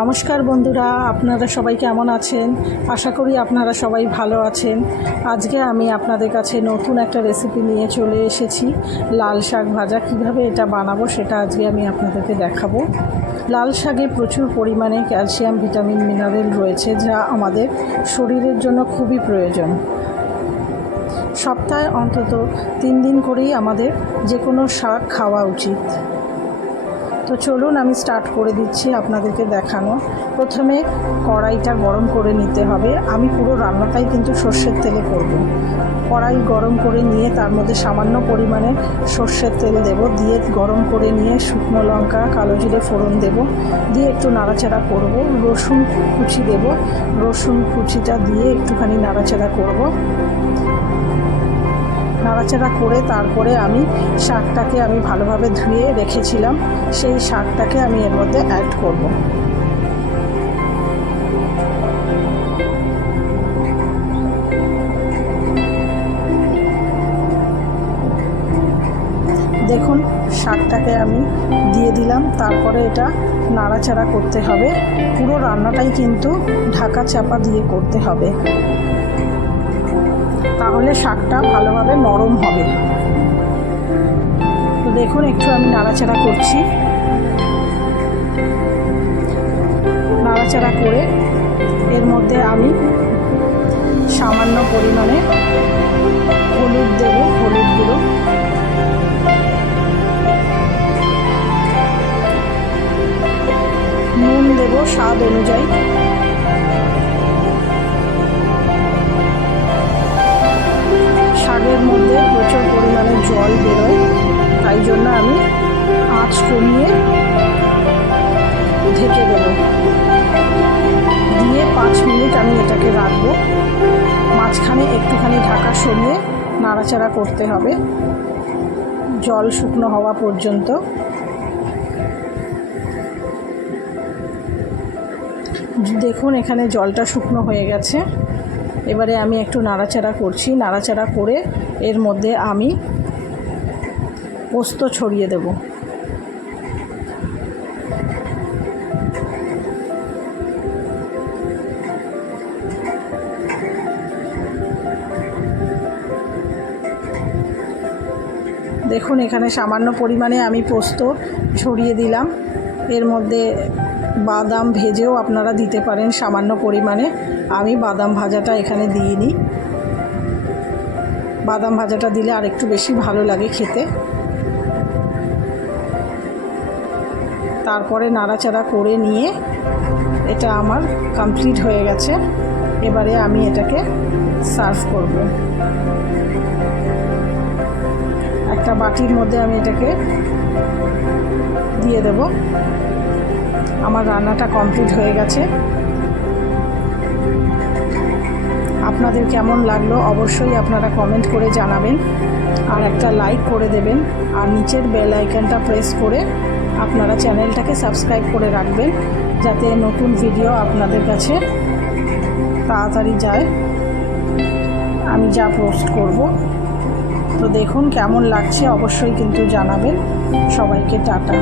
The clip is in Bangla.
নমস্কার বন্ধুরা, আপনারা সবাই কেমন আছেন? আশা করি আপনারা সবাই ভালো আছেন। আজকে আমি আপনাদের কাছে নতুন একটা রেসিপি নিয়ে চলে এসেছি। লাল শাক ভাজা কিভাবে এটা বানাবো সেটা আজকে আমি আপনাদেরকে দেখাবো। লাল শাকে প্রচুর পরিমাণে ক্যালসিয়াম, ভিটামিন, মিনারেল রয়েছে, যা আমাদের শরীরের জন্য খুবই প্রয়োজন। সপ্তাহে অন্তত 3 দিন করেই আমাদের যে কোনো শাক খাওয়া উচিত। তো চলুন আমি স্টার্ট করে দিচ্ছি আপনাদেরকে দেখানো। প্রথমে কড়াইটা গরম করে নিতে হবে। আমি পুরো রান্নাটাই কিন্তু সর্ষের তেলে করব। কড়াই গরম করে নিয়ে তার মধ্যে সামান্য পরিমাণে সর্ষের তেল দেব, দিয়ে গরম করে নিয়ে শুকনো লঙ্কা, কালো জিরে ফোড়ন দেব, দিয়ে একটু নাড়াচাড়া করব। রসুন কুচি দেব, রসুন কুচিটা দিয়ে একটুখানি নাড়াচাড়া করব। নাড়াচাড়া করে তারপরে আমি শাকটাকে আমি ভালোভাবে ধুয়ে রেখেছিলাম, সেই শাকটাকে আমি এর মধ্যে অ্যাড করব। দেখুন শাকটাকে আমি দিয়ে দিলাম, তারপরে এটা নাড়াচাড়া করতে হবে। পুরো রান্নাটাই কিন্তু ঢাকা চাপা দিয়ে করতে হবে, তাহলে শাকটা ভালোভাবে নরম হবে। তো দেখুন একটু আমি নাড়াচাড়া করছি। নাড়াচাড়া করে এর মধ্যে আমি সামান্য পরিমাণে হলুদ দেব, হলুদ গুঁড়ো, নুন দেব স্বাদ অনুযায়ী, শাকের মধ্যে প্রচুর পরিমাণে জল বেরোয়, তাই জন্য আমি আঁচ কমিয়ে ঢেকে দেব। দিয়ে 5 মিনিট আমি এটাকে রাখবো। মাঝখানে একটুখানি ঢাকা সরিয়ে নাড়াচাড়া করতে হবে জল শুকনো হওয়া পর্যন্ত। দেখুন এখানে জলটা শুকনো হয়ে গেছে। এবারে আমি একটু নাড়াচাড়া করছি। নাড়াচাড়া করে এর মধ্যে আমি পোস্ত ছড়িয়ে দেব। দেখুন এখানে সামান্য পরিমাণে আমি পোস্ত ছড়িয়ে দিলাম। এর মধ্যে বাদাম ভেজেও আপনারা দিতে পারেন সামান্য পরিমাণে। আমি বাদাম ভাজাটা এখানে দিইনি। বাদাম ভাজাটা দিলে আর একটু বেশি ভালো লাগে খেতে। তারপরে নাড়াচাড়া করে নিয়ে এটা আমার কমপ্লিট হয়ে গেছে। এবারে আমি এটাকে সার্ভ করব। একটা বাটির মধ্যে আমি এটাকে দিয়ে দেব। আমার রান্নাটা কমপ্লিট হয়ে গেছে। আপনাদের কেমন লাগলো অবশ্যই আপনারা কমেন্ট করে জানাবেন, আর একটা লাইক করে দেবেন, আর নিচের বেল আইকনটা প্রেস করে আপনারা চ্যানেলটাকে সাবস্ক্রাইব করে রাখবেন, যাতে নতুন ভিডিও আপনাদের কাছে তাড়াতাড়ি যায় আমি যা পোস্ট করব। তো দেখুন কেমন লাগছে অবশ্যই কিন্তু জানাবেন। সবাইকে টাটা।